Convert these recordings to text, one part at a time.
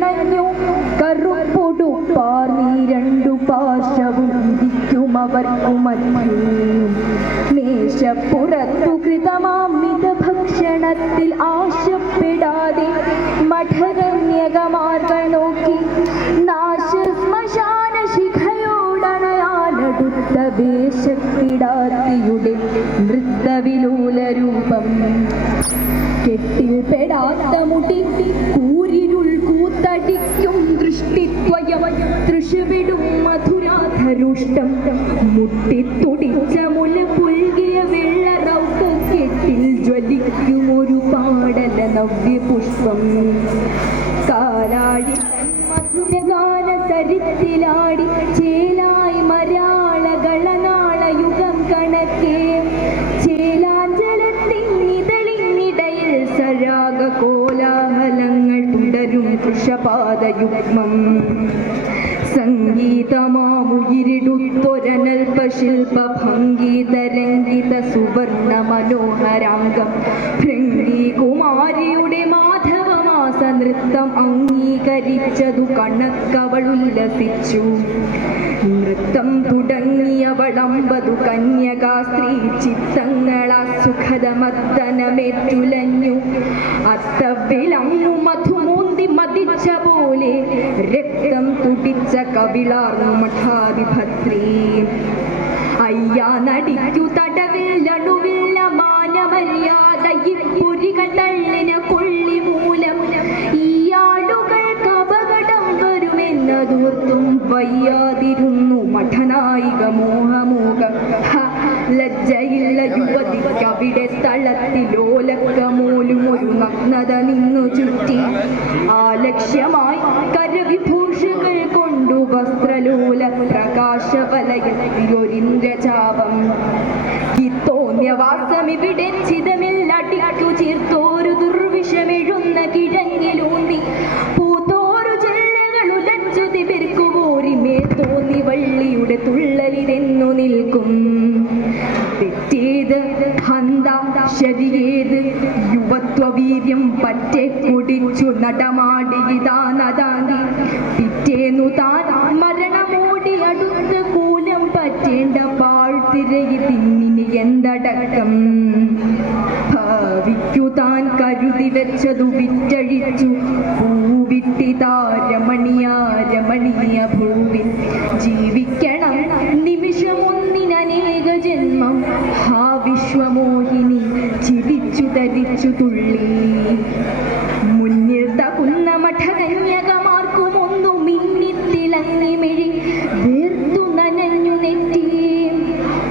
കണഞ്ഞു കറുപ്പൊടുപ്പാർ നീ രണ്ടു പാർശ്വവും ഇരിക്കുമവർക്കു മധ്യേ മേശപ്പുറത്തു കൃതമാമിത ഭക്ഷണത്തിൽ ആശപ്പെടാതെ മഠരമ്യകമാർകൾ നോക്കി നാശശ്മശാന ശിഖയോടണയാനടുത്ത വേഷക്കിടാത്തിയുടെ നൃത്തവിലോലരൂപം കെട്ടിൽ പെടാത്ത മുടി കൂരിരുൾ കൂത്തടിക്കും ദൃഷ്ടിത്വയം തൃശുവിടും മധുരാധരുഷ്ടം മുട്ടിത്തുടിച്ച മുല പുൽകിയ വെള്ളറൗക്ക കെട്ടിൽ ജ്വലിക്കും ഒരു പാടല നവ്യപുഷ്പം കാലാടി മധുരഗാന സരിത്തിലാടി ചേലായി മരാള ഗളനാളയുഗം കണക്കേ ചേലാഞ്ചലത്തിനിതളിനിടയിൽ സരാഗ കോലാഹലങ്ങൾ തുടരും വൃഷപാദയുഗ്മം സംഗീതമാമുയിരിടുത്തൊരനൽപശില്പ ഭംഗീതരംഗിത സുവർണ മനോഹരാംഗം ഭൃംഗീ കുമാരിയുടെ മാധവമാസ നൃത്തം അംഗീകരിച്ചതു കണക്കവളുല്ലസിച്ചു. നൃത്തം തുടങ്ങിയവളമ്പതു കന്യകാ സ്ത്രീ ചിത്തങ്ങളാ സുഖദമർദ്ദനമേറ്റുലഞ്ഞു. അത്തവിലങ്ങു മധുമൂന്തി മതിച്ച പോലെ രക്തം തുടിച്ച കവിളാർന്നു മഠാധിപത്രി. അയ്യാ നടിക്കു തടവില്ലണുവില്ല മാനമര്യാദ ഇപ്പുരികൾ തള്ളിന് കൊള്ളി മൂലം ഈയാളുകൾക്ക് അപകടം വരുമെന്നതോർത്തും വയ്യാതിരുന്നു മഠനായിക മോഹമോഹം. ലജ്ജയില്ല യുവതിക്കവിടെ സ്ഥലത്തിലോലക്കമോലും ഒരു നഗ്നത നിന്നു ചുറ്റി. ആലക്ഷ്യമായി കരവിഭൂഷകൾ കൊണ്ടു വസ്ത്രലോല പ്രകാശവലയത്തിലൊരിന്ദ്രചാപം. തോന്നിയവാസമിവിടെ ചിതമില്ലടിക്കു ചേർത്തോരു ദുർവിഷമെഴുന്ന കിഴങ്ങിലൂന്നി പൂത്തോരു ചെല്ലുകളുലച്ചു തിബിർക്കുവോരിമേ തോന്നി വള്ളിയുടെ തുള്ളലിതെന്നു നിൽക്കും. തെറ്റേത് ഹന്ത ശരിയേത് യുവത്വവീര്യം പറ്റെ കുടിച്ചു നടമാടിയിതാ നദാങ്കി. പിറ്റേന്നു താൻ മരണമോടി അടുത്ത കൂലം പറ്റേണ്ട പാഴ്ത്തിരയി തിന്നിനി എന്തടക്കം. ഭാവിക്കു താൻ കരുതി വെച്ചതു വിറ്റഴിച്ചു പൂവിട്ടിതാ രമണീയ ഭൂവിൽ. ജീവിക്കണം നിമിഷമൊന്നിനനേക ജന്മം ഹാ വിശ്വമോഹിനി ചിരിച്ചു ധരിച്ചു തുള്ളി. മുന്നിൽ തകുന്ന മഠകന്യകമാർക്കും ഒന്നു മിന്നിത്തിളങ്ങി മിഴി വേർത്തു നനഞ്ഞു നെറ്റി.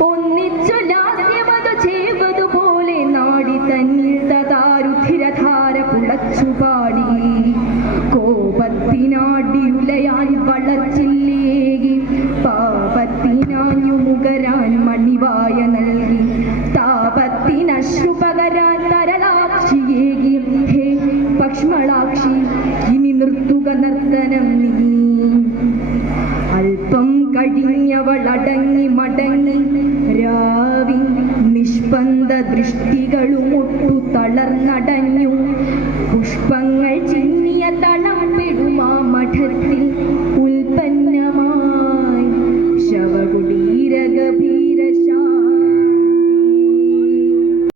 ഒന്നിച്ചു ലാസ്യമതു ചെയ്വതുപോലെ നാടി തന്നിൽ തതാരുധിരധാര പുളച്ചു പാടി. കോപത്തിനാടിയുലയാൻ വളർച്ചില്ലേകി പാപത്തിനാഞ്ഞു മുകരാൻ മണിവായ നൽകി. താപത്തിനശ്രുപകരാൻ തരളാക്ഷിയേകി. ഹേ പക്ഷ്മളാക്ഷി ഇനി നിർത്തുക നർത്തനം നീ. അല്പം കഴിഞ്ഞവളടങ്ങി മടങ്ങി രാവിൻ നിഷ്പന്ദ ദൃഷ്ടികളുമൊട്ടു തളർന്നടഞ്ഞു. പുഷ്പങ്ങൾ ചിന്നിയ തളംപെടുമാ മഠത്തിൽ